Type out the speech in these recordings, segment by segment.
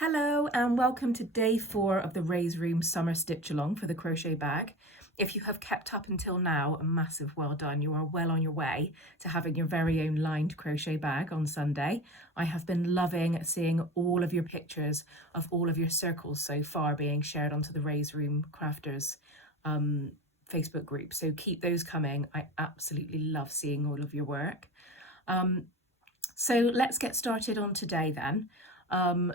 Hello and welcome to day 4 of the Raise Room Summer Stitch Along for the crochet bag. If you have kept up until now, a massive well done. You are well on your way to having your very own lined crochet bag on Sunday. I have been loving seeing all of your pictures of all of your circles so far being shared onto the Raise Room Crafters Facebook group. So keep those coming. I absolutely love seeing all of your work. So let's get started on today then.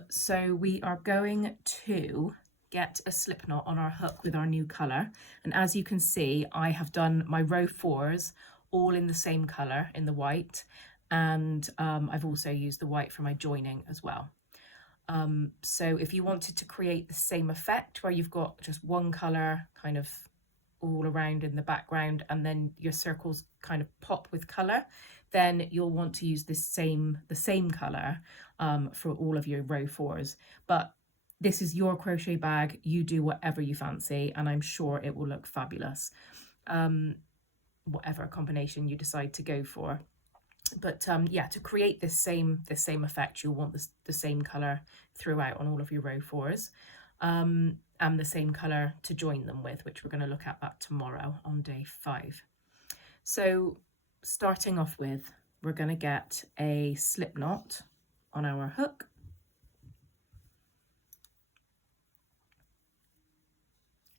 So we are going to get a slip knot on our hook with our new colour. And as you can see, I have done my row 4s all in the same colour, in the white. And I've also used the white for my joining as well. So if you wanted to create the same effect where you've got just one colour kind of all around in the background and then your circles kind of pop with colour, then you'll want to use the same colour for all of your row 4s. But this is your crochet bag, you do whatever you fancy, and I'm sure it will look fabulous, whatever combination you decide to go for. But yeah, to create this same effect, you'll want the same colour throughout on all of your row 4s. And the same colour to join them with, which we're going to look at that tomorrow on day 5. So starting off with, we're going to get a slip knot on our hook.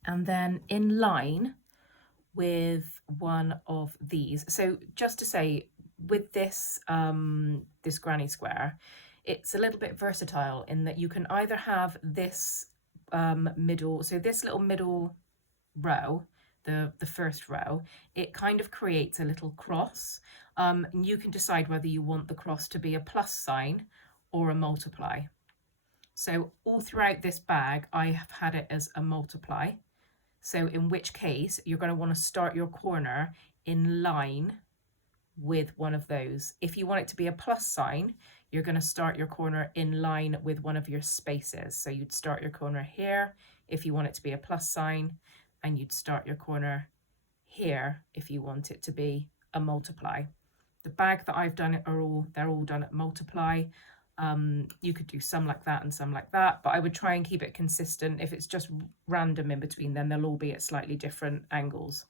And then in line with one of these. So just to say, with this, this granny square, it's a little bit versatile in that you can either have this middle, so this little middle row, the first row, it kind of creates a little cross, and you can decide whether you want the cross to be a plus sign or a multiply. So all throughout this bag I have had it as a multiply, so in which case you're going to want to start your corner in line with one of those. If you want it to be a plus sign, you're going to start your corner in line with one of your spaces. So you'd start your corner here if you want it to be a plus sign, and you'd start your corner here if you want it to be a multiply. The bag that I've done, they're all done at multiply. You could do some like that and some like that, but I would try and keep it consistent. If it's just random in between, then they'll all be at slightly different angles.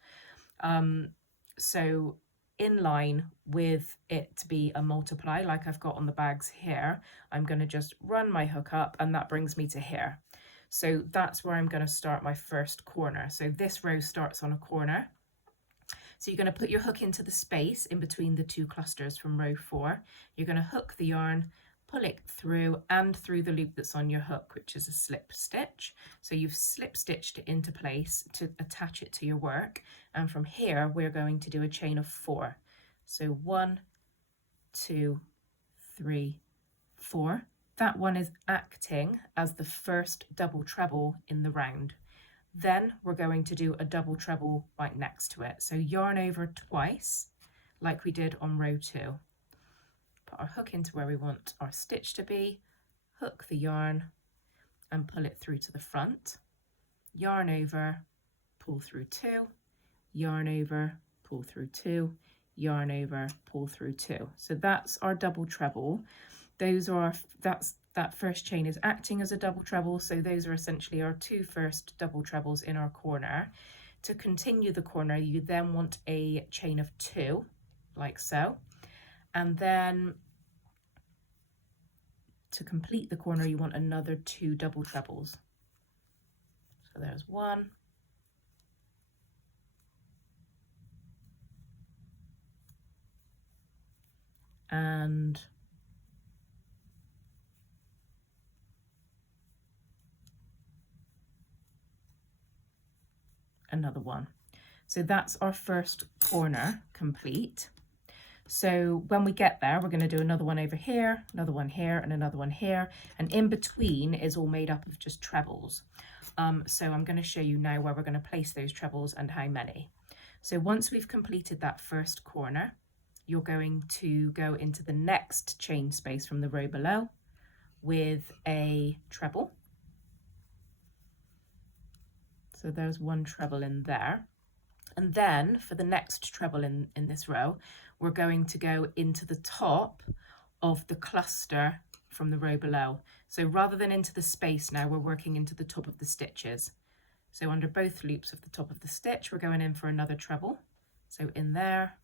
So in line with it to be a multiply, like I've got on the bags here, I'm going to just run my hook up, and that brings me to here. So that's where I'm going to start my first corner. So this row starts on a corner. So you're going to put your hook into the space in between the two clusters from row 4. You're going to hook the yarn, pull it through and through the loop that's on your hook, which is a slip stitch. So you've slip stitched it into place to attach it to your work. And from here, we're going to do a chain of 4. So 1, 2, 3, 4. That one is acting as the first double treble in the round. Then we're going to do a double treble right next to it. So yarn over twice, like we did on row 2. Put our hook into where we want our stitch to be, hook the yarn and pull it through to the front, yarn over, pull through 2, yarn over, pull through 2, yarn over, pull through 2. So that's our double treble. That first chain is acting as a double treble, so those are essentially our 2 first double trebles in our corner. To continue the corner, you then want a chain of 2, like so. And then to complete the corner, you want another 2 double trebles. So there's 1. And another 1. So that's our first corner complete. So when we get there, we're going to do another one over here, another one here, and another one here. And in between is all made up of just trebles. So I'm going to show you now where we're going to place those trebles and how many. So once we've completed that first corner, you're going to go into the next chain space from the row below with a treble. So there's 1 treble in there. And then for the next treble in this row, we're going to go into the top of the cluster from the row below. So rather than into the space now, we're working into the top of the stitches. So under both loops of the top of the stitch, we're going in for another treble. So in there.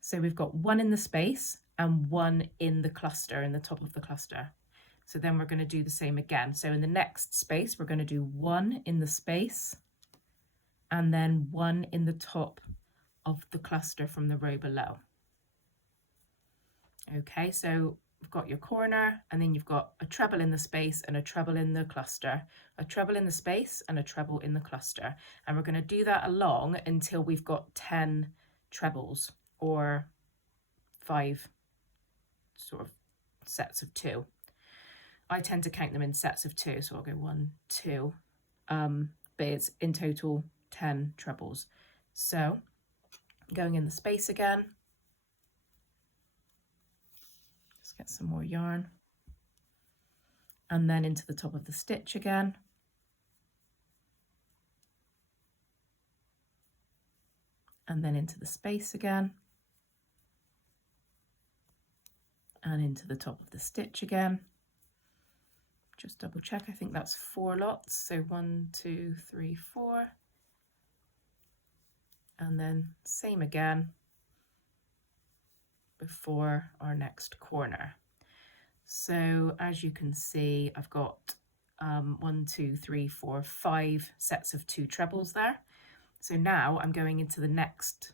So we've got one in the space and one in the cluster, in the top of the cluster. So then we're going to do the same again. So in the next space, we're going to do one in the space and then one in the top of the cluster from the row below. Okay, so we've got your corner, and then you've got a treble in the space and a treble in the cluster, a treble in the space and a treble in the cluster. And we're going to do that along until we've got 10 trebles, or 5 sort of sets of 2. I tend to count them in sets of 2, so I'll go 1, 2, but it's in total 10 trebles. So going in the space again, just get some more yarn, and then into the top of the stitch again, and then into the space again, and into the top of the stitch again. Just double check, I think that's 4 lots, so 1, 2, 3, 4, and then same again before our next corner. So as you can see, I've got 1, 2, 3, 4, 5 sets of 2 trebles there. So now I'm going into the next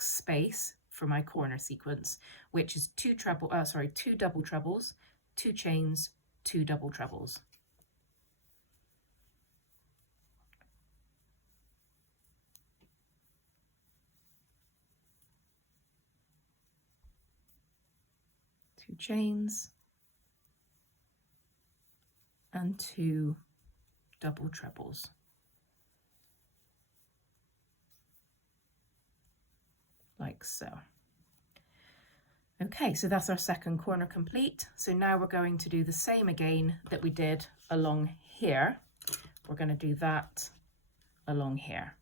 space for my corner sequence, which is 2 double trebles, 2 chains, 2 double trebles. Two chains and 2 double trebles. Like so. Okay, so that's our second corner complete. So now we're going to do the same again that we did along here. We're going to do that along here.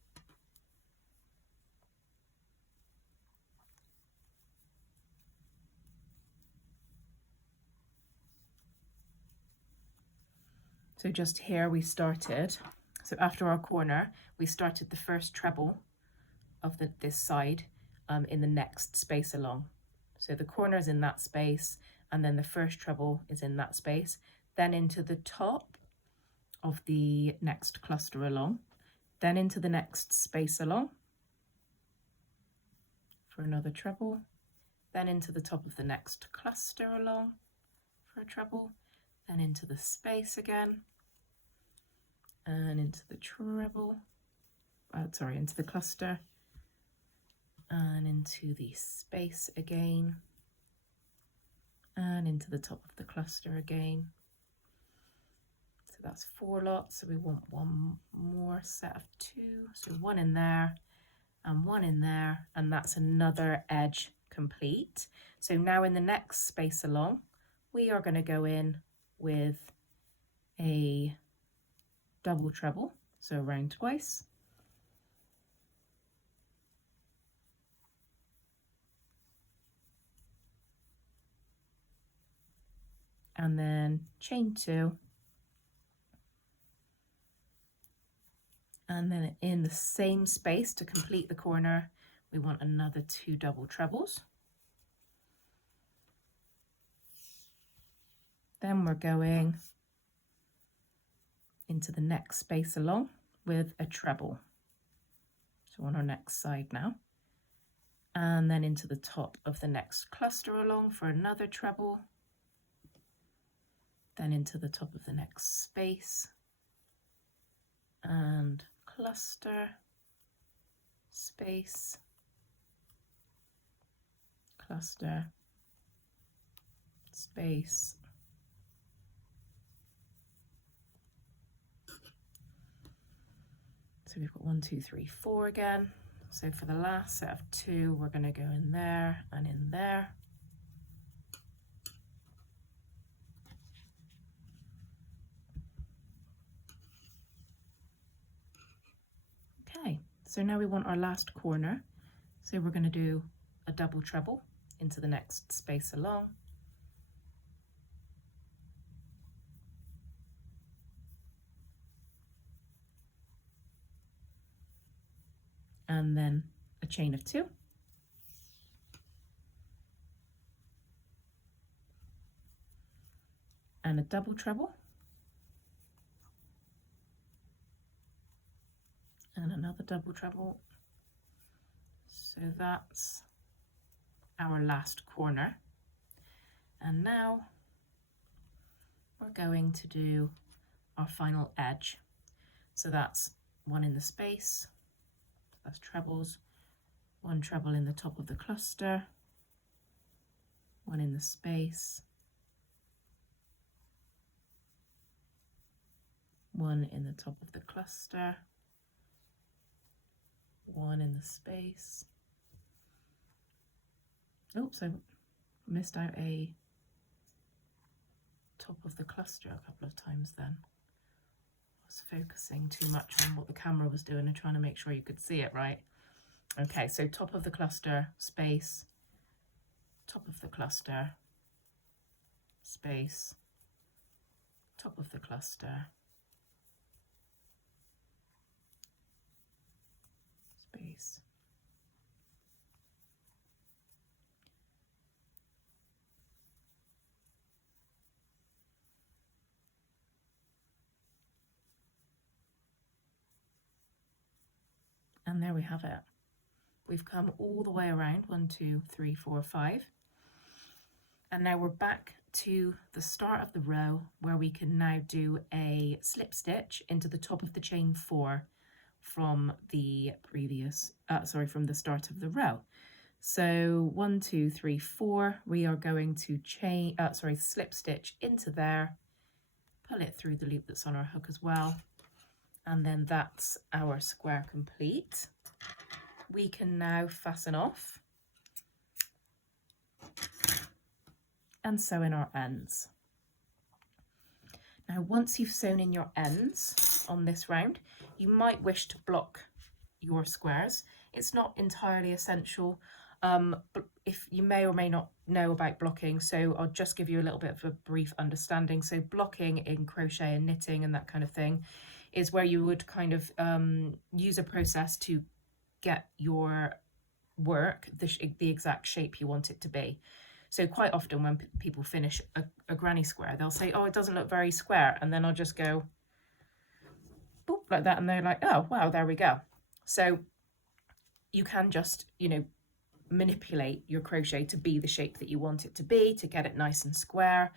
So just here we started, so after our corner, we started the first treble of this side in the next space along. So the corner is in that space, and then the first treble is in that space, then into the top of the next cluster along, then into the next space along for another treble, then into the top of the next cluster along for a treble, then into the space again, and into the treble, into the cluster, and into the space again, and into the top of the cluster again. So that's 4 lots, so we want one more set of 2, so 1 in there and 1 in there, and that's another edge complete. So now in the next space along, we are going to go in with a double treble, so round twice, and then chain 2, and then in the same space to complete the corner, we want another 2 double trebles. Then we're going into the next space along with a treble, so on our next side now, and then into the top of the next cluster along for another treble, then into the top of the next space and cluster, space, cluster, space, so we've got 1, 2, 3, 4 again. So for the last set of 2, we're going to go in there and in there. Okay, so now we want our last corner. So we're going to do a double treble into the next space along. And then a chain of 2. And a double treble. And another double treble. So that's our last corner. And now we're going to do our final edge. So that's 1 in the space, that's trebles, 1 treble in the top of the cluster, 1 in the space, 1 in the top of the cluster, 1 in the space. Oops, I missed out a top of the cluster a couple of times then. I was focusing too much on what the camera was doing and trying to make sure you could see it right. Okay, so top of the cluster, space, top of the cluster, space, top of the cluster, space. And there we have it. We've come all the way around, 1, 2, 3, 4, 5. And now we're back to the start of the row where we can now do a slip stitch into the top of the chain 4 from the previous, from the start of the row. So 1, 2, 3, 4, we are going to slip stitch into there, pull it through the loop that's on our hook as well. And then that's our square complete. We can now fasten off and sew in our ends. Now, once you've sewn in your ends on this round, you might wish to block your squares. It's not entirely essential. But if you may or may not know about blocking, so I'll just give you a little bit of a brief understanding. So blocking in crochet and knitting and that kind of thing is where you would kind of use a process to get your work the exact shape you want it to be. So quite often when people finish a granny square, they'll say, oh, it doesn't look very square. And then I'll just go boop like that. And they're like, oh, wow, there we go. So you can just, manipulate your crochet to be the shape that you want it to be, to get it nice and square.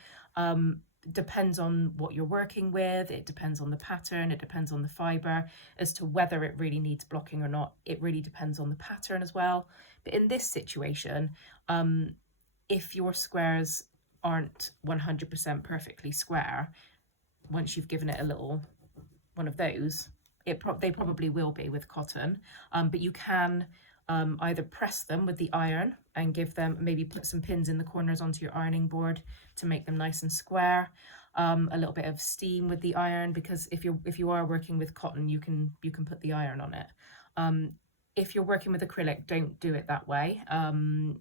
Depends on what you're working with, it depends on the pattern, it depends on the fibre as to whether it really needs blocking or not. It really depends on the pattern as well. But in this situation, if your squares aren't 100% perfectly square, once you've given it a little one of those, they probably will be with cotton, but you can either press them with the iron and give them, maybe put some pins in the corners onto your ironing board to make them nice and square. A little bit of steam with the iron, because if you are working with cotton, you can put the iron on it. If you're working with acrylic, don't do it that way.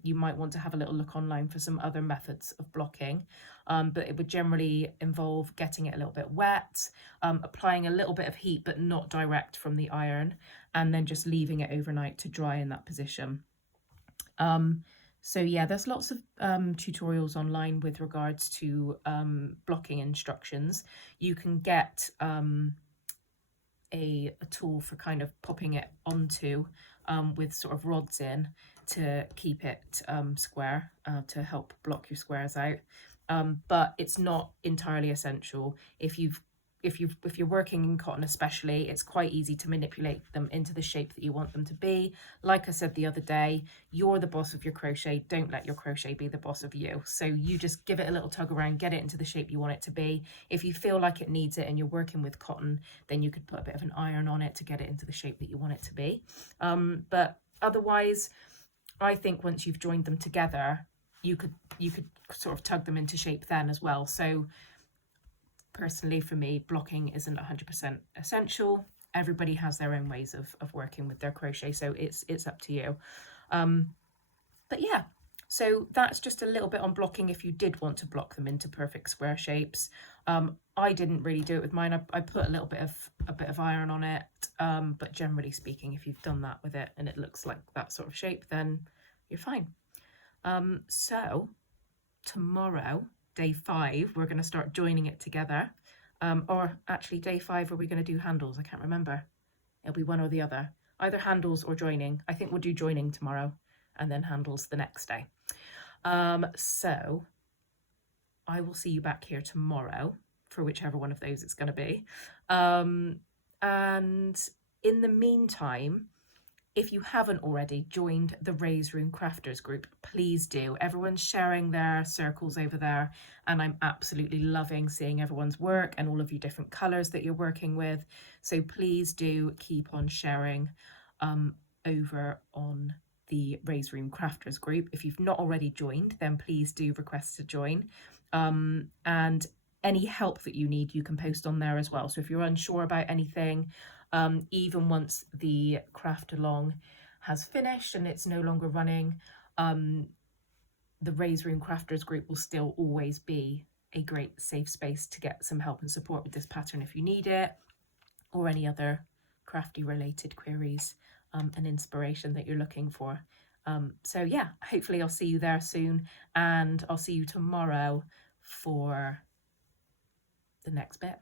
You might want to have a little look online for some other methods of blocking, but it would generally involve getting it a little bit wet, applying a little bit of heat but not direct from the iron, and then just leaving it overnight to dry in that position. So yeah, there's lots of tutorials online with regards to blocking instructions. You can get a tool for kind of popping it onto with sort of rods in to keep it square, to help block your squares out. But it's not entirely essential. If you're working in cotton especially, it's quite easy to manipulate them into the shape that you want them to be. Like I said the other day, you're the boss of your crochet. Don't let your crochet be the boss of you. So you just give it a little tug around, get it into the shape you want it to be. If you feel like it needs it and you're working with cotton, then you could put a bit of an iron on it to get it into the shape that you want it to be. But otherwise, I think once you've joined them together, you could sort of tug them into shape then as well. So personally, for me, blocking isn't 100% essential. Everybody has their own ways of working with their crochet, so it's up to you. But yeah, So that's just a little bit on blocking if you did want to block them into perfect square shapes. I didn't really do it with mine. I put a little bit of iron on it, but generally speaking, if you've done that with it and it looks like that sort of shape, then you're fine. So tomorrow, day 5, we're going to start joining it together. Or actually day 5, are we going to do handles? I can't remember. It'll be one or the other, either handles or joining. I think we'll do joining tomorrow and then handles the next day. So I will see you back here tomorrow for whichever one of those it's going to be. And in the meantime, if you haven't already joined the Raise Room Crafters group, please do. Everyone's sharing their circles over there, and I'm absolutely loving seeing everyone's work and all of you different colours that you're working with. So please do keep on sharing over on the Raise Room Crafters group. If you've not already joined, then please do request to join. And any help that you need, you can post on there as well. So if you're unsure about anything, even once the craft along has finished and it's no longer running, the Raise Room Crafters group will still always be a great safe space to get some help and support with this pattern if you need it, or any other crafty related queries and inspiration that you're looking for. So yeah, hopefully I'll see you there soon, and I'll see you tomorrow for the next bit.